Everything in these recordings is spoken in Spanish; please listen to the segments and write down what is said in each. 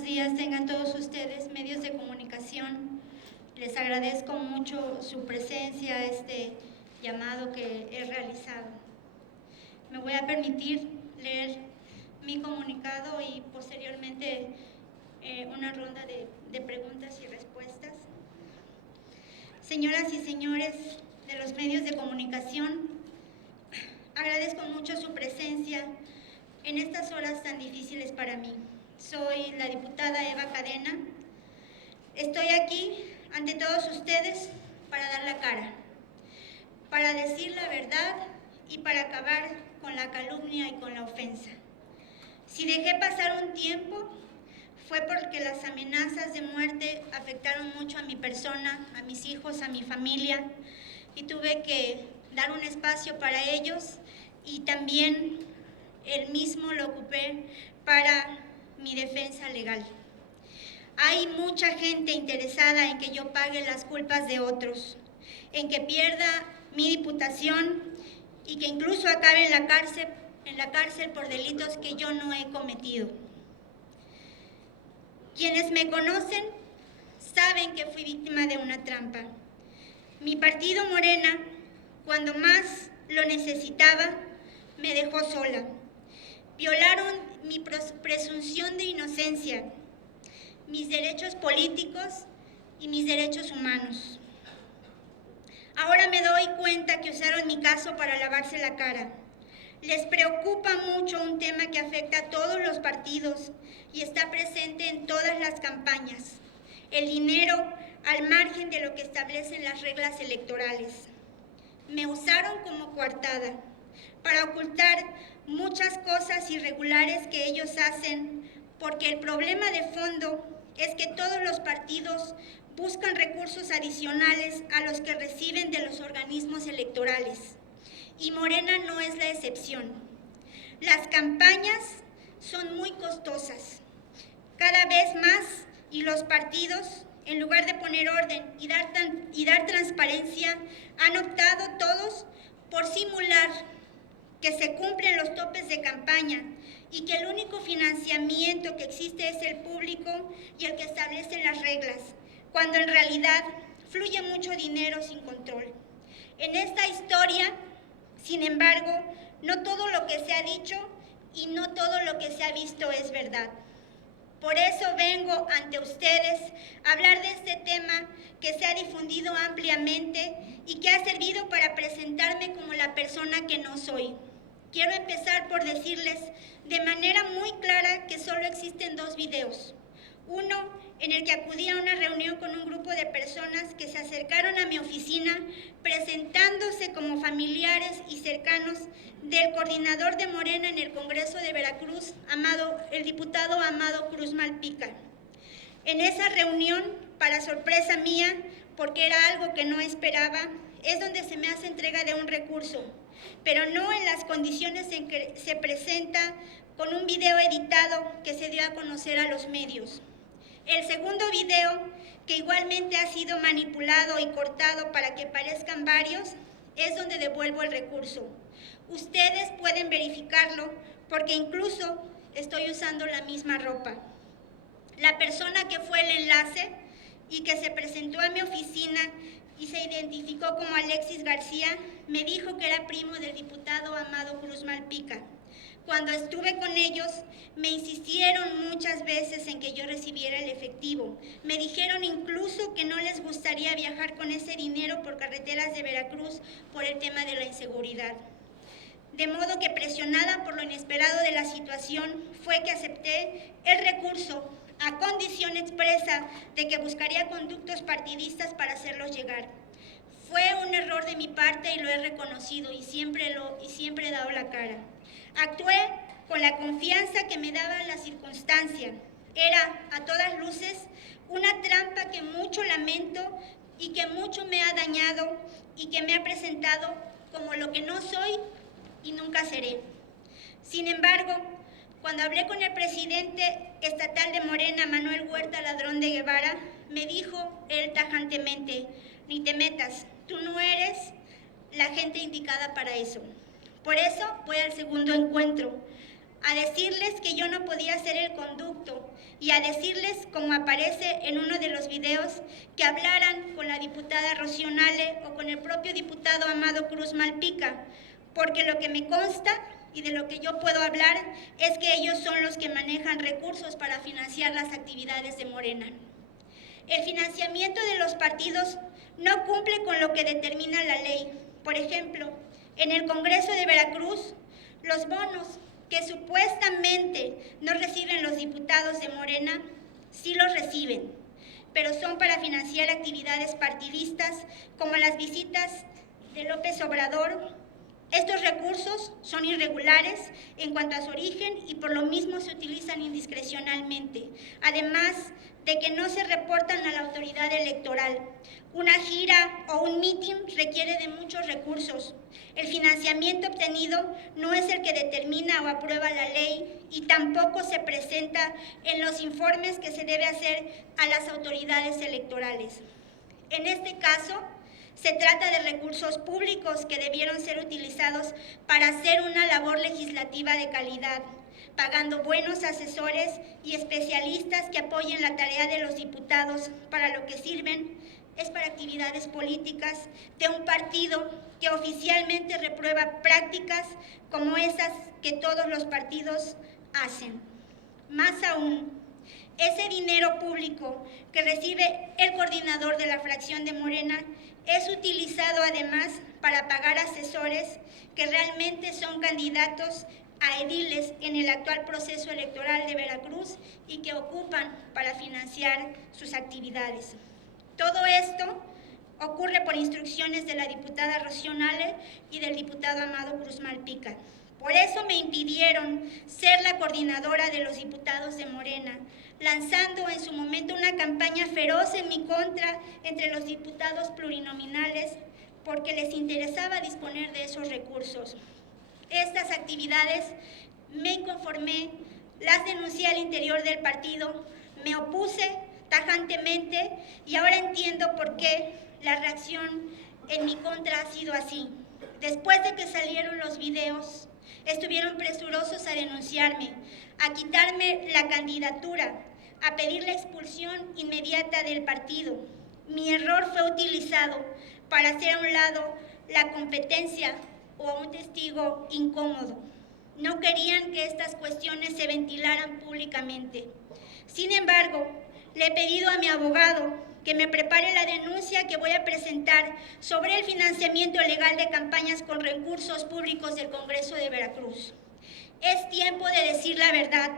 buenos días tengan todos ustedes, medios de comunicación. Les agradezco mucho su presencia a este llamado que he realizado. Me voy a permitir leer mi comunicado y posteriormente una ronda de preguntas y respuestas. Señoras y señores de los medios de comunicación, agradezco mucho su presencia en estas horas tan difíciles para mí. Soy la diputada Eva Cadena. Estoy aquí ante todos ustedes para dar la cara, para decir la verdad y para acabar con la calumnia y con la ofensa. Si dejé pasar un tiempo, fue porque las amenazas de muerte afectaron mucho a mi persona, a mis hijos, a mi familia, y tuve que dar un espacio para ellos y también el mismo lo ocupé para mi defensa legal. Hay mucha gente interesada en que yo pague las culpas de otros, en que pierda mi diputación y que incluso acabe en la cárcel por delitos que yo no he cometido. Quienes me conocen saben que fui víctima de una trampa. Mi partido Morena, cuando más lo necesitaba, me dejó sola. Violaron mi presunción de inocencia, mis derechos políticos y mis derechos humanos. Ahora me doy cuenta que usaron mi caso para lavarse la cara. Les preocupa mucho un tema que afecta a todos los partidos y está presente en todas las campañas: el dinero al margen de lo que establecen las reglas electorales. Me usaron como coartada para ocultar muchas cosas irregulares que ellos hacen, porque el problema de fondo es que todos los partidos buscan recursos adicionales a los que reciben de los organismos electorales, y Morena no es la excepción. Las campañas son muy costosas, cada vez más, y los partidos, en lugar de poner orden y dar transparencia, han optado todos por simular que se cumplen los topes de campaña y que el único financiamiento que existe es el público y el que establece las reglas, cuando en realidad fluye mucho dinero sin control. En esta historia, sin embargo, no todo lo que se ha dicho y no todo lo que se ha visto es verdad. Por eso vengo ante ustedes a hablar de este tema que se ha difundido ampliamente y que ha servido para presentarme como la persona que no soy. Quiero empezar por decirles de manera muy clara que solo existen dos videos. Uno en el que acudí a una reunión con un grupo de personas que se acercaron a mi oficina presentándose como familiares y cercanos del coordinador de Morena en el Congreso de Veracruz, el diputado Amado Cruz Malpica. En esa reunión, para sorpresa mía, porque era algo que no esperaba, es donde se me hace entrega de un recurso, pero no en las condiciones en que se presenta con un video editado que se dio a conocer a los medios. El segundo video, que igualmente ha sido manipulado y cortado para que parezcan varios, es donde devuelvo el recurso. Ustedes pueden verificarlo porque incluso estoy usando la misma ropa. La persona que fue el enlace y que se presentó a mi oficina y se identificó como Alexis García, me dijo que era primo del diputado Amado Cruz Malpica. Cuando estuve con ellos, me insistieron muchas veces en que yo recibiera el efectivo. Me dijeron incluso que no les gustaría viajar con ese dinero por carreteras de Veracruz por el tema de la inseguridad. De modo que, presionada por lo inesperado de la situación, fue que acepté el recurso a condición expresa de que buscaría conductos partidistas para hacerlos llegar. Fue un error de mi parte y lo he reconocido y siempre he dado la cara. Actué con la confianza que me daba la circunstancia. Era, a todas luces, una trampa que mucho lamento y que mucho me ha dañado y que me ha presentado como lo que no soy y nunca seré. Sin embargo, cuando hablé con el presidente estatal de Morena, Manuel Huerta Ladrón de Guevara, me dijo él tajantemente: ni te metas, tú no eres la gente indicada para eso. Por eso voy al segundo encuentro, a decirles que yo no podía ser el conducto y a decirles, como aparece en uno de los videos, que hablaran con la diputada Rocío Nale o con el propio diputado Amado Cruz Malpica, porque lo que me consta y de lo que yo puedo hablar es que ellos son los que manejan recursos para financiar las actividades de Morena. El financiamiento de los partidos no cumple con lo que determina la ley. Por ejemplo, en el Congreso de Veracruz, los bonos que supuestamente no reciben los diputados de Morena, sí los reciben, pero son para financiar actividades partidistas como las visitas de López Obrador. Estos recursos son irregulares en cuanto a su origen y por lo mismo se utilizan indiscrecionalmente, además de que no se reportan a la autoridad electoral. Una gira o un mitin requiere de muchos recursos. El financiamiento obtenido no es el que determina o aprueba la ley y tampoco se presenta en los informes que se debe hacer a las autoridades electorales. En este caso, se trata de recursos públicos que debieron ser utilizados para hacer una labor legislativa de calidad, pagando buenos asesores y especialistas que apoyen la tarea de los diputados. Para lo que sirven es para actividades políticas de un partido que oficialmente reprueba prácticas como esas que todos los partidos hacen. Más aún, ese dinero público que recibe el coordinador de la fracción de Morena es utilizado además para pagar asesores que realmente son candidatos a ediles en el actual proceso electoral de Veracruz y que ocupan para financiar sus actividades. Todo esto ocurre por instrucciones de la diputada Rocío Nale y del diputado Amado Cruz Malpica. Por eso me impidieron ser la coordinadora de los diputados de Morena, lanzando en su momento una campaña feroz en mi contra entre los diputados plurinominales porque les interesaba disponer de esos recursos. Estas actividades me inconformé, las denuncié al interior del partido, me opuse tajantemente y ahora entiendo por qué la reacción en mi contra ha sido así. Después de que salieron los videos, estuvieron presurosos a denunciarme, a quitarme la candidatura, a pedir la expulsión inmediata del partido. Mi error fue utilizado para hacer a un lado la competencia o a un testigo incómodo. No querían que estas cuestiones se ventilaran públicamente. Sin embargo, le he pedido a mi abogado que me prepare la denuncia que voy a presentar sobre el financiamiento ilegal de campañas con recursos públicos del Congreso de Veracruz. Es tiempo de decir la verdad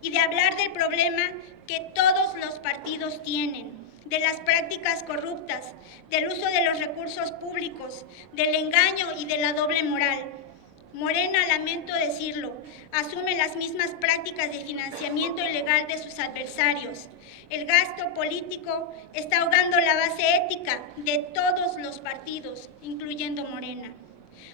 y de hablar del problema que todos los partidos tienen, de las prácticas corruptas, del uso de los recursos públicos, del engaño y de la doble moral. Morena, lamento decirlo, asume las mismas prácticas de financiamiento ilegal de sus adversarios. El gasto político está ahogando la base ética de todos los partidos, incluyendo Morena.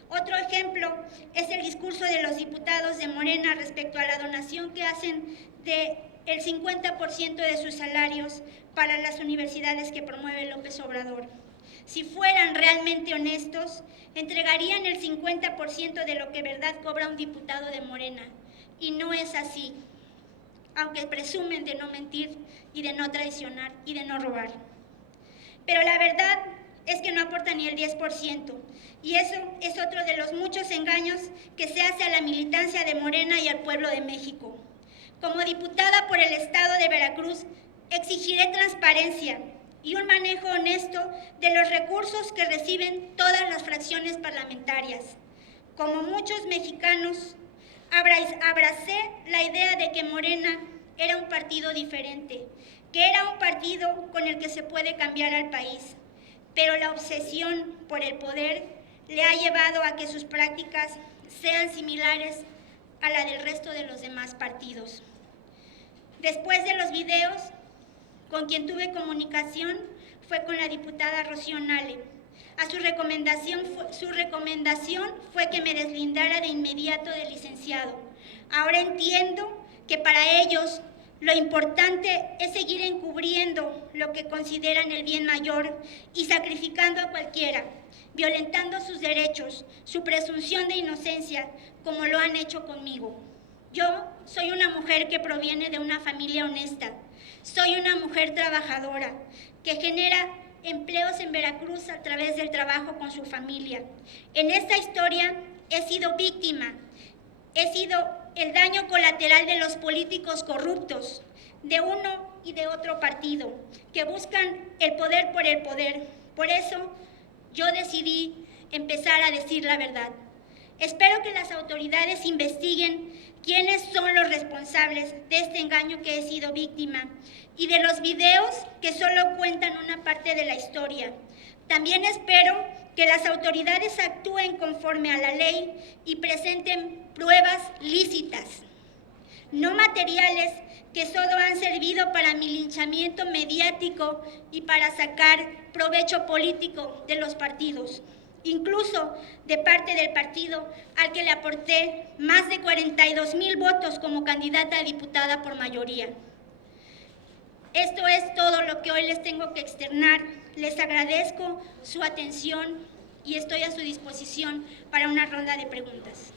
Otro ejemplo es el discurso de los diputados de Morena respecto a la donación que hacen del 50% de sus salarios para las universidades que promueve López Obrador. Si fueran realmente honestos, entregarían el 50% de lo que verdad cobra un diputado de Morena. Y no es así, aunque presumen de no mentir y de no traicionar y de no robar. Pero la verdad es que no aporta ni el 10%, y eso es otro de los muchos engaños que se hace a la militancia de Morena y al pueblo de México. Como diputada por el Estado de Veracruz, exigiré transparencia y un manejo honesto de los recursos que reciben todas las fracciones parlamentarias. Como muchos mexicanos, abracé la idea de que Morena era un partido diferente, que era un partido con el que se puede cambiar al país, pero la obsesión por el poder le ha llevado a que sus prácticas sean similares a la del resto de los demás partidos. Después de los videos, con quien tuve comunicación fue con la diputada Rocío Nale. Su recomendación fue que me deslindara de inmediato del licenciado. Ahora entiendo que para ellos lo importante es seguir encubriendo lo que consideran el bien mayor y sacrificando a cualquiera, violentando sus derechos, su presunción de inocencia, como lo han hecho conmigo. Yo soy una mujer que proviene de una familia honesta. Soy una mujer trabajadora que genera empleos en Veracruz a través del trabajo con su familia. En esta historia he sido víctima, he sido el daño colateral de los políticos corruptos, de uno y de otro partido, que buscan el poder por el poder. Por eso yo decidí empezar a decir la verdad. Espero que las autoridades investiguen quiénes son los responsables de este engaño que he sido víctima y de los videos que solo cuentan una parte de la historia. También espero que las autoridades actúen conforme a la ley y presenten pruebas lícitas, no materiales que solo han servido para mi linchamiento mediático y para sacar provecho político de los partidos, incluso de parte del partido al que le aporté más de 42,000 votos como candidata a diputada por mayoría. Esto es todo lo que hoy les tengo que externar. Les agradezco su atención y estoy a su disposición para una ronda de preguntas.